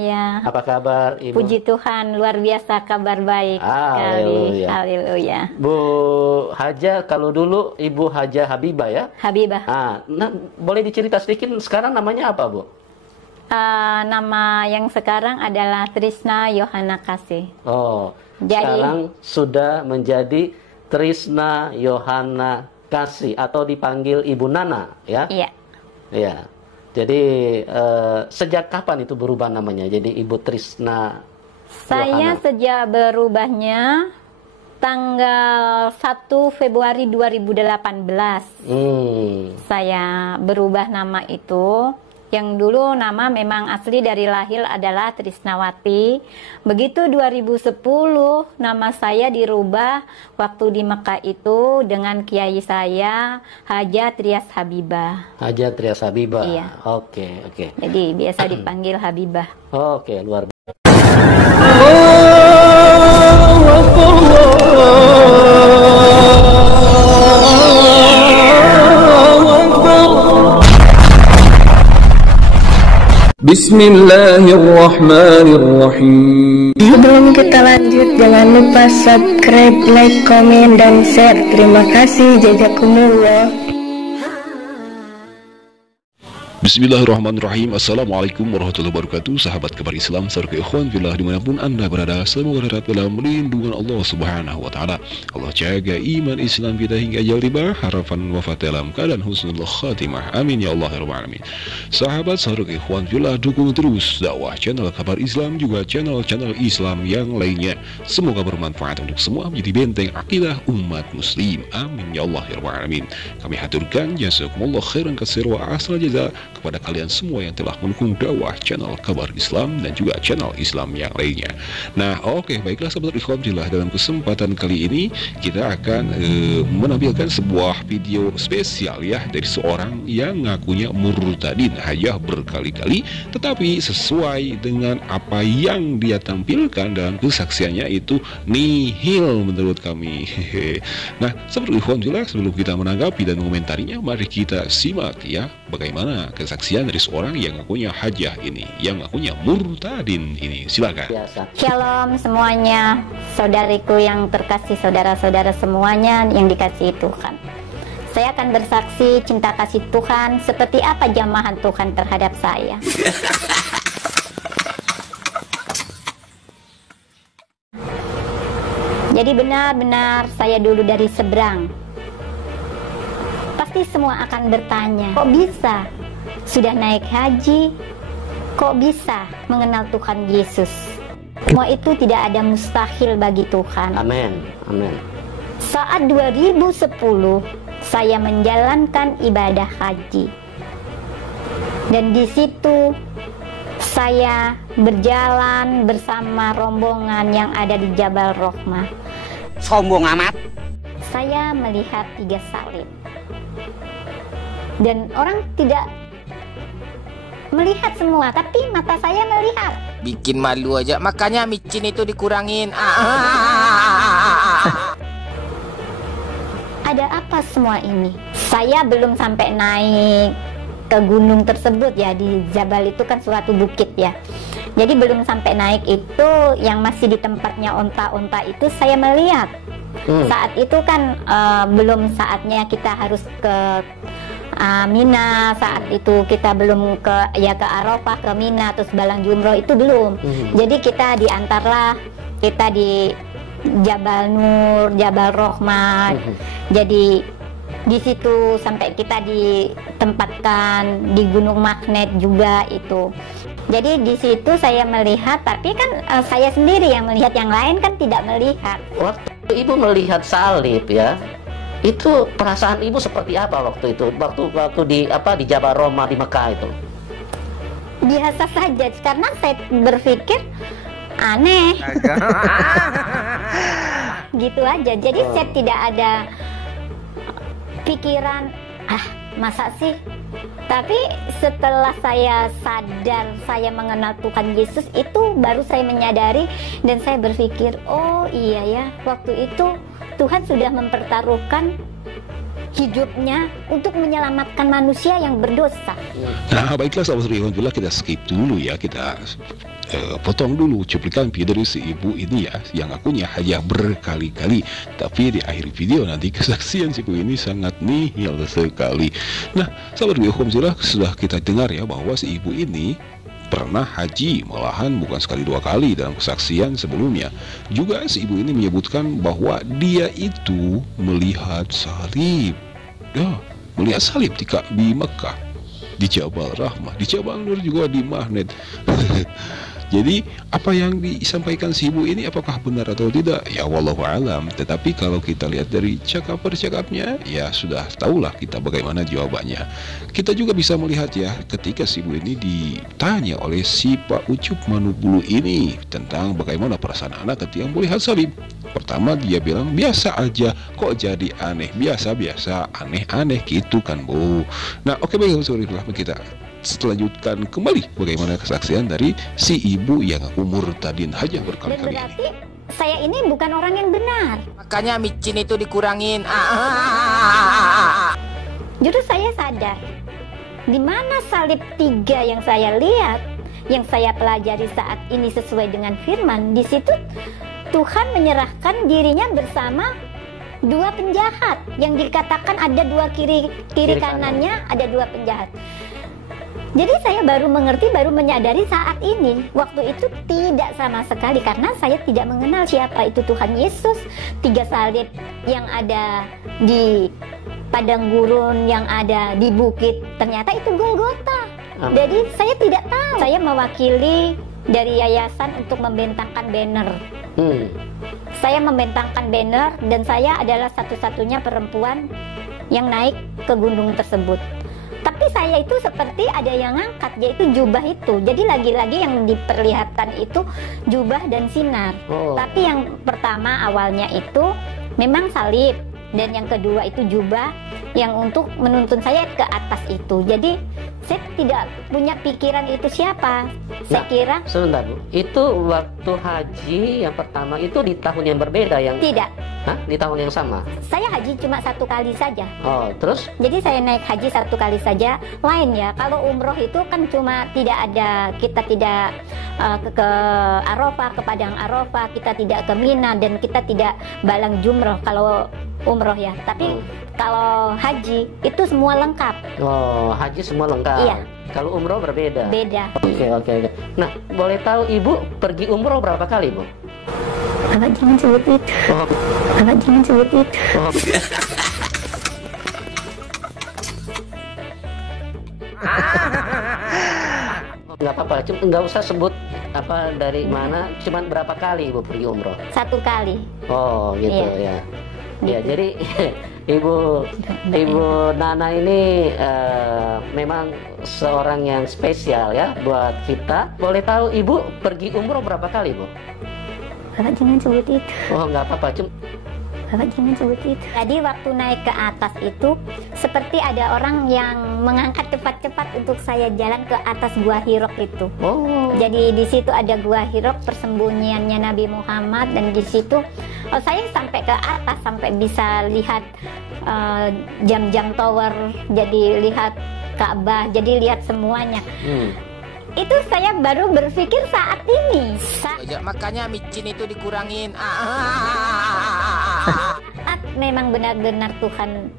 ya. Apa kabar Ibu? Puji Tuhan, luar biasa kabar baik sekali. Haleluya. Haleluya. Bu Haja, kalau dulu Ibu Haja Habibah ya? Habibah. Nah, boleh dicerita sedikit sekarang namanya apa, Bu? Nama yang sekarang adalah Trisna Yohana Kasih. Oh, Jadi, sekarang sudah menjadi Trisna Yohana Kasih atau dipanggil Ibu Nana ya? Iya. Iya. Jadi sejak kapan itu berubah namanya jadi Ibu Trisna Saya Yohana? sejak berubahnya tanggal 1 Februari 2018. Saya berubah nama itu. Yang dulu nama memang asli dari lahir adalah Trisnawati. Begitu 2010 nama saya dirubah waktu di Mekah itu dengan kiai saya Haja Trias Habibah. Haja Trias Habibah. Iya. Oke. Jadi biasa dipanggil Habibah. Oke, luar biasa. Bismillahirrahmanirrahim. Sebelum kita lanjut, jangan lupa subscribe, like, komen, dan share. Terima kasih. Jazakumullah. Bismillahirrahmanirrahim. Assalamualaikum warahmatullahi wabarakatuh. Sahabat kabar Islam, saudara ikhwan fillah dimanapun anda berada, semoga tetap dalam lindungan Allah subhanahu wa ta'ala. Allah jaga iman Islam kita hingga ajal tiba, harapan wafat dalam keadaan husnul khatimah. Amin ya Allah ya rabbal alamin. Sahabat saudara ikhwan fillah, dukung terus dakwah channel kabar Islam, juga channel-channel Islam yang lainnya. Semoga bermanfaat untuk semua, menjadi benteng akidah umat muslim. Amin ya Allah ya rabbal alamin. Kami haturkan jazakumullah khairan katsir wa asal jaza kepada kalian semua yang telah mendukung dakwah channel kabar Islam dan juga channel Islam yang lainnya. Nah, oke, baiklah sahabat ikhwan fillah, dalam kesempatan kali ini kita akan menampilkan sebuah video spesial ya dari seorang yang ngakunya murtadin hanya berkali-kali, tetapi sesuai dengan apa yang dia tampilkan dalam kesaksiannya itu nihil menurut kami. Nah, sahabat ikhwan fillah, sebelum kita menanggapi dan mengomentarinya, mari kita simak ya bagaimana kesaksian dari seorang yang ngakunya hajah ini, yang ngakunya murtadin ini. Silakan. Shalom semuanya, saudariku yang terkasih, saudara-saudara semuanya yang dikasihi Tuhan. Saya akan bersaksi cinta kasih Tuhan seperti apa jamahan Tuhan terhadap saya. Jadi benar-benar saya dulu dari seberang. Pasti semua akan bertanya, kok bisa? Sudah naik haji, kok bisa mengenal Tuhan Yesus? Semua itu tidak ada mustahil bagi Tuhan. Amin. Saat 2010 saya menjalankan ibadah haji, dan di situ saya berjalan bersama rombongan yang ada di Jabal Rahmah. Sombong amat. Saya melihat 3 salib, dan orang tidak melihat semua, tapi mata saya melihat. Bikin malu aja, makanya micin itu dikurangin. Ada apa semua ini? Saya belum sampai naik ke gunung tersebut ya, di Jabal itu kan suatu bukit ya. Jadi belum sampai naik itu, yang masih di tempatnya onta-onta itu saya melihat. Saat itu kan belum saatnya kita harus ke Mina, saat itu kita belum ke Arafah, ke Mina, terus Balang Jumroh itu belum. Jadi kita diantarlah, kita di Jabal Nur, Jabal Rahmah. Jadi di situ sampai kita ditempatkan di Gunung Magnet juga itu. Jadi di situ saya melihat, tapi kan saya sendiri yang melihat, yang lain kan tidak melihat. Waktu Ibu melihat salib ya, itu perasaan Ibu seperti apa waktu itu? Waktu di Jabal Rahmah di Mekah itu? Biasa saja, karena saya berpikir aneh. Gitu aja. Jadi saya tidak ada pikiran, masa sih? Tapi setelah saya sadar, saya mengenal Tuhan Yesus, itu baru saya menyadari, dan saya berpikir, oh iya ya, waktu itu Tuhan sudah mempertaruhkan hidupnya untuk menyelamatkan manusia yang berdosa. Nah, baiklah sahabat Rihwanullah, kita skip dulu ya, kita potong dulu cuplikan video dari si ibu ini ya, yang akunya hanya berkali-kali, tapi di akhir video nanti kesaksian si ibu ini sangat nihil sekali. Nah, sahabat Rihwanullah, sudah kita dengar ya bahwa si ibu ini pernah haji, malahan bukan sekali dua kali dalam kesaksian sebelumnya. Juga si ibu ini menyebutkan bahwa dia itu melihat salib, ya, melihat salib di Mekah, di Jabal Rahmah, di Jabal Nur, juga di Magnet. Jadi apa yang disampaikan si ibu ini apakah benar atau tidak? Ya wallahu alam. Tetapi kalau kita lihat dari cakap-percakapnya, ya sudah tahulah kita bagaimana jawabannya. Kita juga bisa melihat ya, ketika si ibu ini ditanya oleh si Pak Ucup Manubulu ini tentang bagaimana perasaan anak ketika melihat salib. Pertama dia bilang biasa aja, kok jadi aneh, biasa-biasa, aneh-aneh gitu kan Bu. Nah oke, baik, kita selanjutkan kembali bagaimana kesaksian dari si ibu yang umur tadin haja Dan berkali-kali. berarti saya ini bukan orang yang benar. Makanya micin itu dikurangin. Justru saya sadar di mana salib 3 yang saya lihat, yang saya pelajari saat ini sesuai dengan firman. Di situ Tuhan menyerahkan dirinya bersama 2 penjahat yang dikatakan ada 2 kiri kanannya, ada 2 penjahat. Jadi saya baru mengerti, baru menyadari saat ini. Waktu itu tidak sama sekali, karena saya tidak mengenal siapa itu Tuhan Yesus. 3 salib yang ada di padang gurun, yang ada di bukit, ternyata itu Golgota. Jadi saya tidak tahu. Saya mewakili dari yayasan untuk membentangkan banner. Saya membentangkan banner, dan saya adalah satu-satunya perempuan yang naik ke gunung tersebut. Tapi saya itu seperti ada yang ngangkat, yaitu jubah itu. Jadi lagi-lagi yang diperlihatkan itu jubah dan sinar. Tapi yang pertama awalnya itu memang salib, dan yang kedua itu jubah yang untuk menuntun saya ke atas itu. Jadi saya tidak punya pikiran itu siapa. Saya kira Sebentar Bu, itu waktu haji yang pertama itu di tahun yang berbeda yang tidak. Hah? Di tahun yang sama? Saya haji cuma 1 kali saja. Oh, terus? Jadi saya naik haji 1 kali saja. Lain ya, kalau umroh itu kan cuma tidak ada, kita tidak ke Arafah, ke Padang Arafah, kita tidak ke Mina, dan kita tidak balang jumroh kalau umroh ya. Tapi kalau haji itu semua lengkap. Oh, haji semua lengkap. Iya. Kalau umroh berbeda. Beda. Oke. Nah, boleh tahu Ibu pergi umroh berapa kali, Bu? Bapak jangan sebut itu. Bapak jangan sebut itu. Nggak apa-apa, cuma nggak usah sebut apa dari mana, cuman berapa kali Ibu pergi umroh? 1 kali. Oh, gitu Iya. ya. Ya, jadi Ibu Nana ini memang seorang yang spesial ya buat kita. Boleh tahu Ibu pergi umroh berapa kali, Bu? Bapak jangan sebut itu. Oh, nggak apa-apa, cuma Bapak jangan sebut itu. Jadi waktu naik ke atas itu seperti ada orang yang mengangkat cepat-cepat untuk saya jalan ke atas Gua Hirok itu. oh. Jadi di situ ada Gua Hirok, persembunyiannya Nabi Muhammad, dan di situ saya sampai ke atas, sampai bisa lihat jam-jam tower, jadi lihat Ka'bah, jadi lihat semuanya. Itu saya baru berpikir saat ini. Makanya micin itu dikurangin. Saat memang benar-benar Tuhan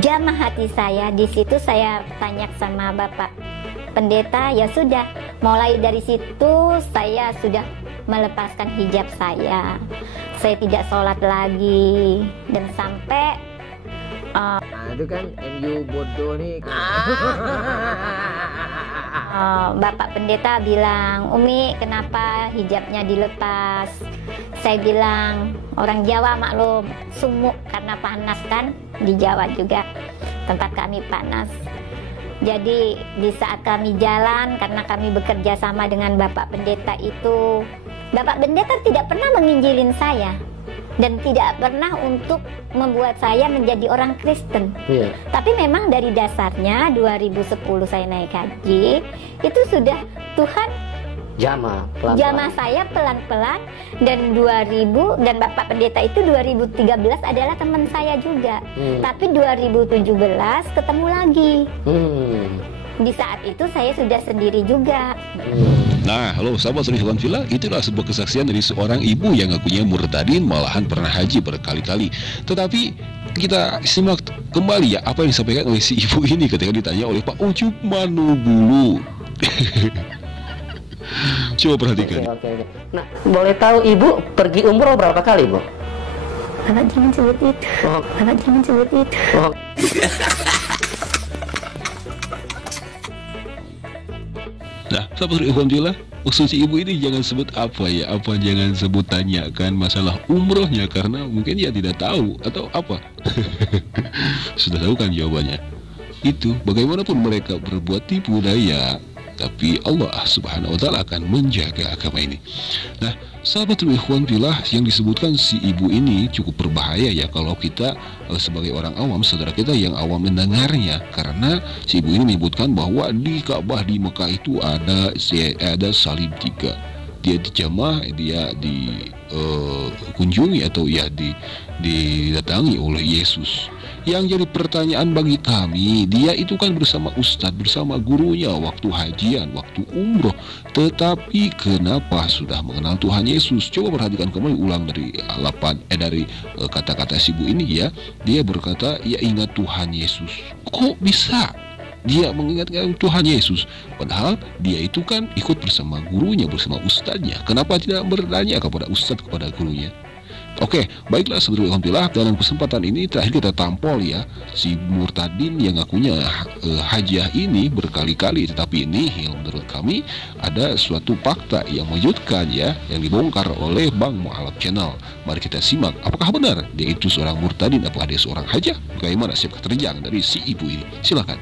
jamah hati saya. Di situ saya tanya sama Bapak Pendeta, ya sudah, mulai dari situ saya sudah melepaskan hijab saya. Saya tidak sholat lagi, dan sampai Itu kan MU bodoh nih. Bapak Pendeta bilang, Umi kenapa hijabnya dilepas? Saya bilang, orang Jawa maklum, sumuk karena panas kan, di Jawa juga tempat kami panas. Jadi di saat kami jalan, karena kami bekerja sama dengan Bapak Pendeta itu, Bapak Pendeta tidak pernah menginjilin saya, dan tidak pernah untuk membuat saya menjadi orang Kristen. Iya. Tapi memang dari dasarnya 2010 saya naik haji, itu sudah Tuhan Jamaah pelan-pelan. Jamaah saya pelan-pelan, dan 2000, dan Bapak Pendeta itu 2013 adalah teman saya juga. Tapi 2017 ketemu lagi. Di saat itu saya sudah sendiri juga. Nah, halo sahabat Ikhwan Fillah, itulah sebuah kesaksian dari seorang ibu yang ngakunya murtadin, malahan pernah haji berkali-kali. Tetapi kita simak kembali ya apa yang disampaikan oleh si ibu ini ketika ditanya oleh Pak Ucup Manubulu. Coba perhatikan. Oke. Nah, boleh tahu ibu pergi umroh berapa kali, Bu? Anak jangan sebut itu. Anak jangan sebut itu. Nah, sahabat Ikhwan Fillah, maksud si ibu ini jangan sebut apa ya, jangan sebut tanyakan masalah umrohnya karena mungkin dia tidak tahu atau apa. Sudah tahu kan jawabannya. Itu bagaimanapun mereka berbuat tipu daya, tapi Allah Subhanahu wa Ta'ala akan menjaga agama ini. Nah, sahabat Ikhwan Fillah, yang disebutkan si ibu ini cukup berbahaya ya kalau kita sebagai orang awam, saudara kita yang awam mendengarnya, karena si ibu ini menyebutkan bahwa di Ka'bah di Mekah itu ada salib 3. Dia dijamah, dia dikunjungi atau ya didatangi oleh Yesus. Yang jadi pertanyaan bagi kami, dia itu kan bersama ustadz, bersama gurunya waktu hajian, waktu umroh. Tetapi kenapa sudah mengenal Tuhan Yesus? Coba perhatikan kembali ulang dari kata-kata si ibu ini ya. Dia berkata, ya ingat Tuhan Yesus. Kok bisa dia mengingatkan Tuhan Yesus? Padahal dia itu kan ikut bersama gurunya, bersama ustadznya. Kenapa tidak bertanya kepada ustadz, kepada gurunya? Oke, baiklah saudara Alhamdulillah, dalam kesempatan ini terakhir kita tampol ya si murtadin yang ngakunya hajiah ini berkali-kali, tetapi ini menurut kami ada suatu fakta yang mengejutkan ya, yang dibongkar oleh Bang Mu'alaf Channel. Mari kita simak, apakah benar dia itu seorang murtadin, apakah dia seorang hajah? Bagaimana siap terjang dari si ibu ini? Silakan.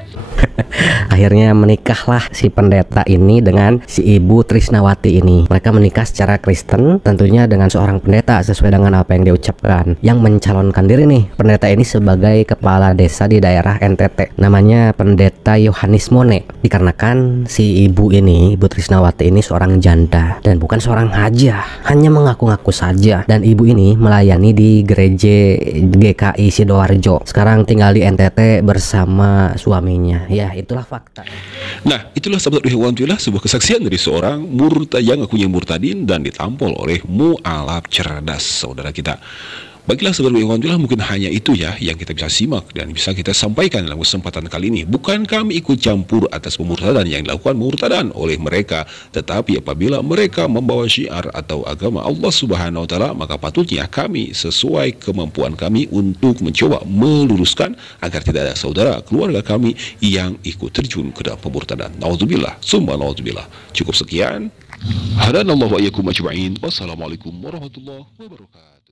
Akhirnya menikahlah si pendeta ini dengan si ibu Trisnawati ini. Mereka menikah secara Kristen, tentunya dengan seorang pendeta sesuai dengan apa yang dia ucapkan, yang mencalonkan diri nih pendeta ini sebagai kepala desa di daerah NTT. Namanya Pendeta Yohanes Mone. Dikarenakan si ibu ini, Ibu Trisnawati ini seorang janda dan bukan seorang hajah, hanya mengaku-ngaku saja. Dan ibu ini melayani di gereja GKI Sidoarjo. Sekarang tinggal di NTT bersama suaminya. Ya, itulah fakta. Nah, itulah sahabat Ikhwan Fillah, sebuah kesaksian dari seorang murtad yang ngakunya murtadin dan ditampol oleh Mu'alaf cerdas saudara kita. Baiklah saudara Ikhwan Fillah, mungkin hanya itu ya yang kita bisa simak dan bisa kita sampaikan dalam kesempatan kali ini. Bukan kami ikut campur atas pemurtadan yang dilakukan murtadan oleh mereka, tetapi apabila mereka membawa syiar atau agama Allah Subhanahu wa Ta'ala, maka patutnya kami sesuai kemampuan kami untuk mencoba meluruskan agar tidak ada saudara keluarga kami yang ikut terjun ke dalam pemurtadan. Nauzubillah, summa nauzubillah. Cukup sekian. Hadanallahu wa iyyakum ajma'in. Wassalamualaikum warahmatullahi wabarakatuh.